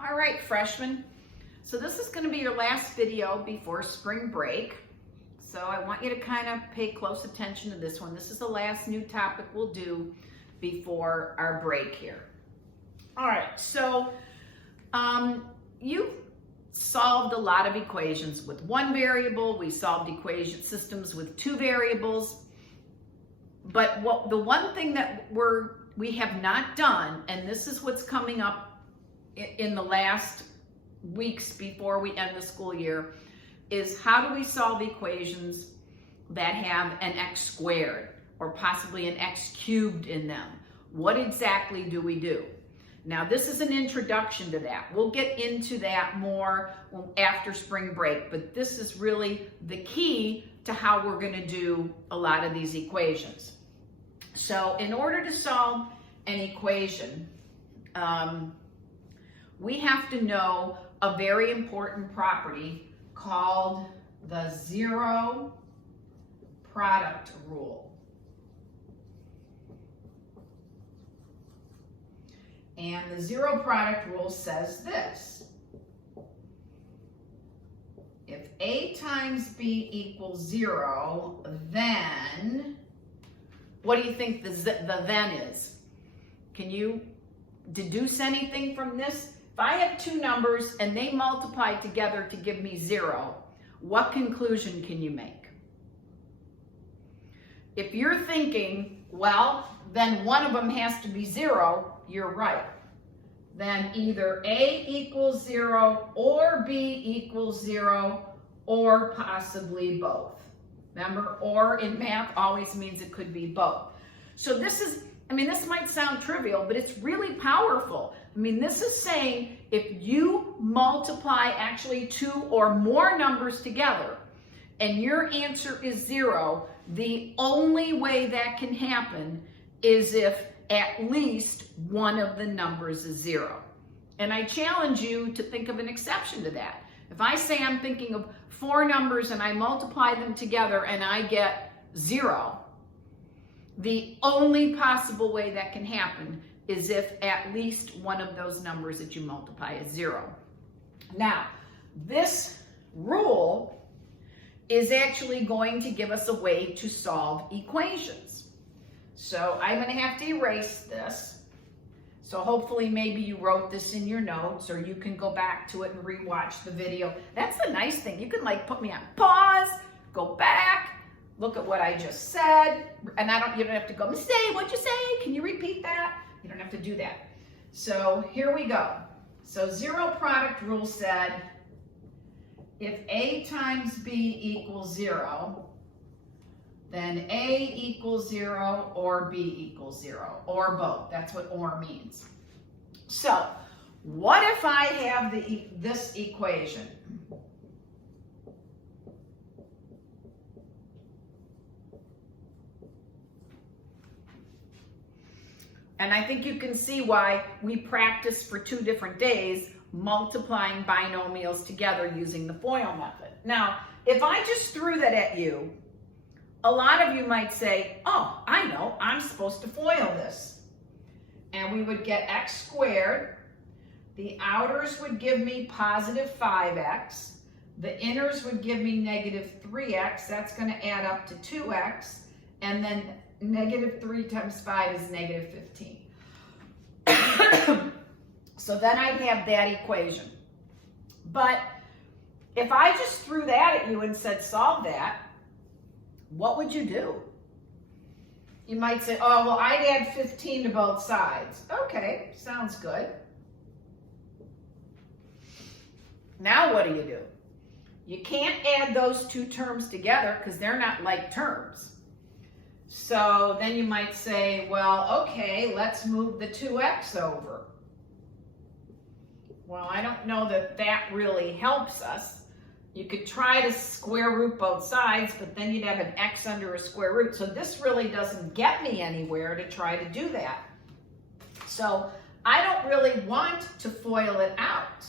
All right, freshmen. So this is going to be your last video before spring break. So I want you to kind of pay close attention to this one. This is the last new topic we'll do before our break here. All right, so you solved a lot of equations with one variable. We solved equation systems with two variables. But the one thing that we have not done, and this is what's coming up in the last weeks before we end the school year, is how do we solve equations that have an x squared or possibly an x cubed in them? What exactly do we do? Now, this is an introduction to that. We'll get into that more after spring break, but this is really the key to how we're going to do a lot of these equations. So in order to solve an equation, we have to know a very important property called the zero product rule. And the zero product rule says this: if A times B equals 0, then, what do you think the then is? Can you deduce anything from this? If I have two numbers and they multiply together to give me 0, what conclusion can you make? If you're thinking, well, then one of them has to be 0, you're right. Then either A equals 0 or B equals 0 or possibly both. Remember, or in math always means it could be both. So this is, this might sound trivial, but it's really powerful. This is saying if you multiply actually two or more numbers together and your answer is 0, the only way that can happen is if at least one of the numbers is 0. And I challenge you to think of an exception to that. If I say I'm thinking of 4 numbers and I multiply them together and I get 0, the only possible way that can happen is if at least one of those numbers that you multiply is 0. Now, this rule is actually going to give us a way to solve equations. So I'm going to have to erase this. So hopefully maybe you wrote this in your notes, or you can go back to it and rewatch the video. That's the nice thing. You can put me on pause, go back, look at what I just said, and you don't have to go, "Miss A, what'd you say? Can you repeat that?" You don't have to do that. So here we go. So zero product rule said, if A times B equals 0, then A equals 0 or B equals 0, or both. That's what or means. So what if I have this equation? And I think you can see why we practice for 2 different days multiplying binomials together using the FOIL method. Now, if I just threw that at you, a lot of you might say, oh, I know, I'm supposed to FOIL this. And we would get x squared. The outers would give me positive 5x. The inners would give me negative 3x. That's going to add up to 2x. And then negative 3 times 5 is negative 15. So then I'd have that equation. But if I just threw that at you and said solve that, what would you do? You might say, oh, well, I'd add 15 to both sides. Okay, sounds good. Now what do? You can't add those two terms together because they're not like terms. So then you might say, well, okay, let's move the 2x over. Well, I don't know that that really helps us. You could try to square root both sides, but then you'd have an x under a square root. So this really doesn't get me anywhere to try to do that. So I don't really want to FOIL it out.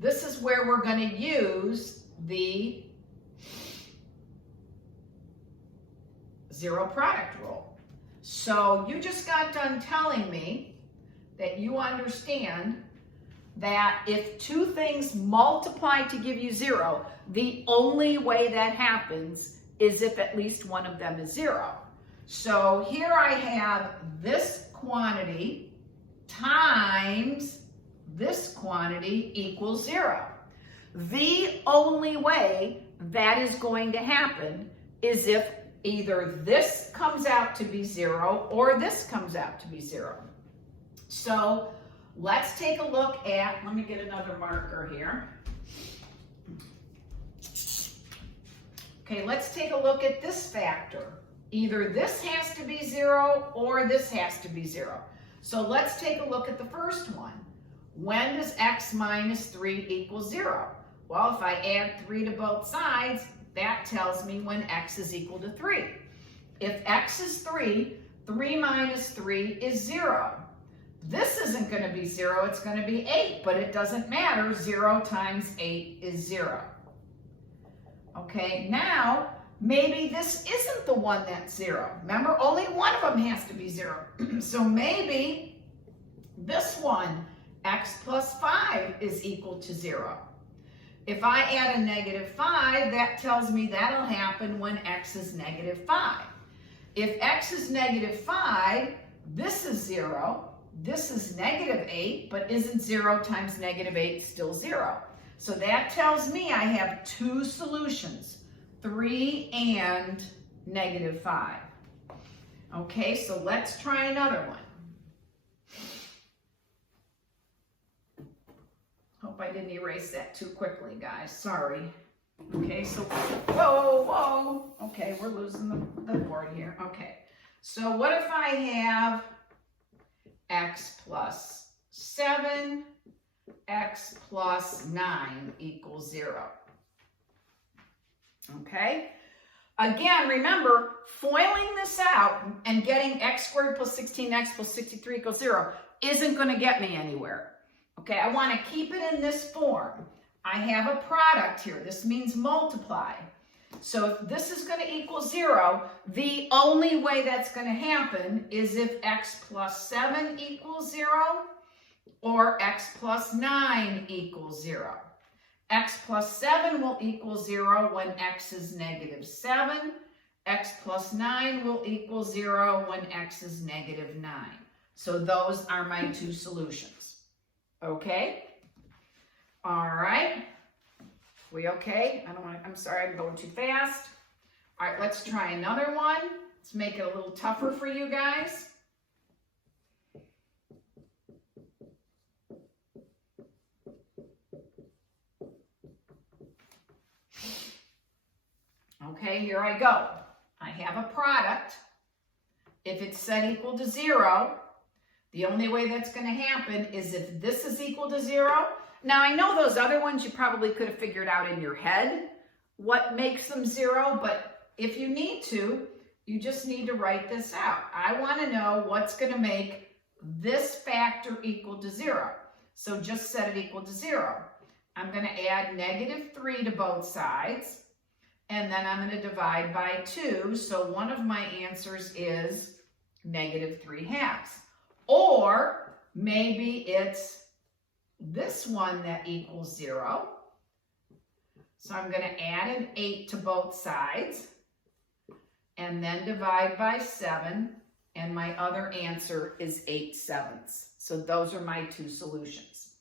This is where we're going to use the zero product rule. So you just got done telling me that you understand that if two things multiply to give you 0, the only way that happens is if at least one of them is 0. So here I have this quantity times this quantity equals 0. The only way that is going to happen is if either this comes out to be 0 or this comes out to be 0. So let's take a look at, let me get another marker here. Okay, let's take a look at this factor. Either this has to be 0 or this has to be 0. So let's take a look at the first one. When does x minus 3 equal 0? Well, if I add 3 to both sides, that tells me when x is equal to 3. If x is 3, 3 minus 3 is 0. This isn't going to be 0, it's going to be 8, but it doesn't matter. 0 times 8 is 0. Okay, now maybe this isn't the one that's 0. Remember, only one of them has to be 0. So maybe this one, x plus 5, is equal to 0. If I add a negative 5, that tells me that'll happen when x is negative 5. If x is negative 5, this is 0. This is negative 8, but isn't 0 times negative 8 still 0? So that tells me I have two solutions, 3 and negative 5. Okay, so let's try another one. Hope I didn't erase that too quickly, guys. Sorry. Okay, so, whoa. Okay, we're losing the board here. Okay, so what if I have x plus 7, x plus 9 equals 0? Okay? Again, remember, foiling this out and getting x squared plus 16x plus 63 equals 0 isn't going to get me anywhere. Okay, I want to keep it in this form. I have a product here. This means multiply. So if this is going to equal 0, the only way that's going to happen is if x plus 7 equals 0 or x plus 9 equals 0. X plus 7 will equal 0 when x is negative 7. X plus 9 will equal 0 when x is negative 9. So those are my two solutions. Okay? All right. We okay? I'm sorry, I'm going too fast. All right, let's try another one. Let's make it a little tougher for you guys. Okay, here I go. I have a product. If it's set equal to 0, the only way that's going to happen is if this is equal to 0. Now, I know those other ones you probably could have figured out in your head what makes them 0, but if you need to, you just need to write this out. I want to know what's going to make this factor equal to 0. So just set it equal to 0. I'm going to add negative 3 to both sides, and then I'm going to divide by 2. So one of my answers is negative 3/2. Or maybe it's this one that equals 0. So I'm going to add an 8 to both sides and then divide by 7. And my other answer is 8/7. So those are my two solutions.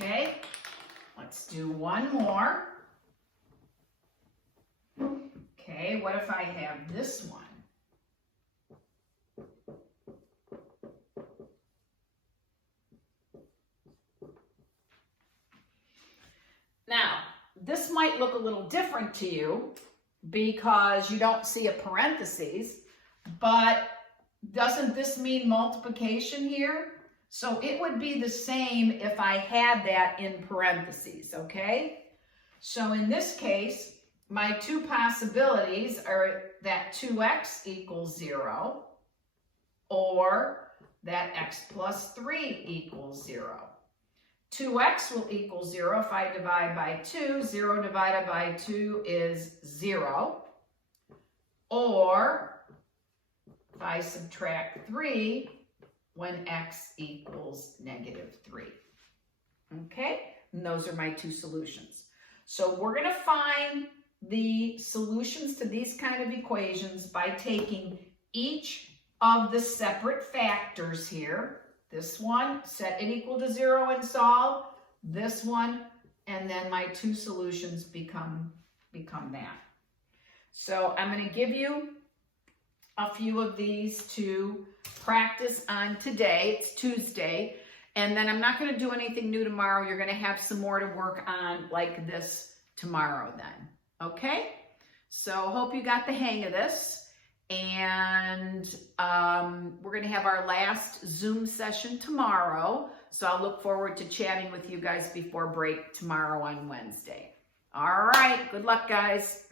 Okay, let's do one more. Okay, what if I have this one? Now, this might look a little different to you because you don't see a parentheses, but doesn't this mean multiplication here? So it would be the same if I had that in parentheses, okay? So in this case, my two possibilities are that 2x equals 0 or that x plus 3 equals 0. 2x will equal 0 if I divide by 2. 0 divided by 2 is 0. Or if I subtract 3 when x equals negative 3. Okay, and those are my two solutions. So we're going to find the solutions to these kind of equations by taking each of the separate factors here. This one, set it equal to 0 and solve. This one, and then my two solutions become that. So I'm going to give you a few of these to practice on today. It's Tuesday. And then I'm not going to do anything new tomorrow. You're going to have some more to work on like this tomorrow then. Okay? So hope you got the hang of this. And we're going to have our last Zoom session tomorrow. So I'll look forward to chatting with you guys before break tomorrow on Wednesday. All right. Good luck, guys.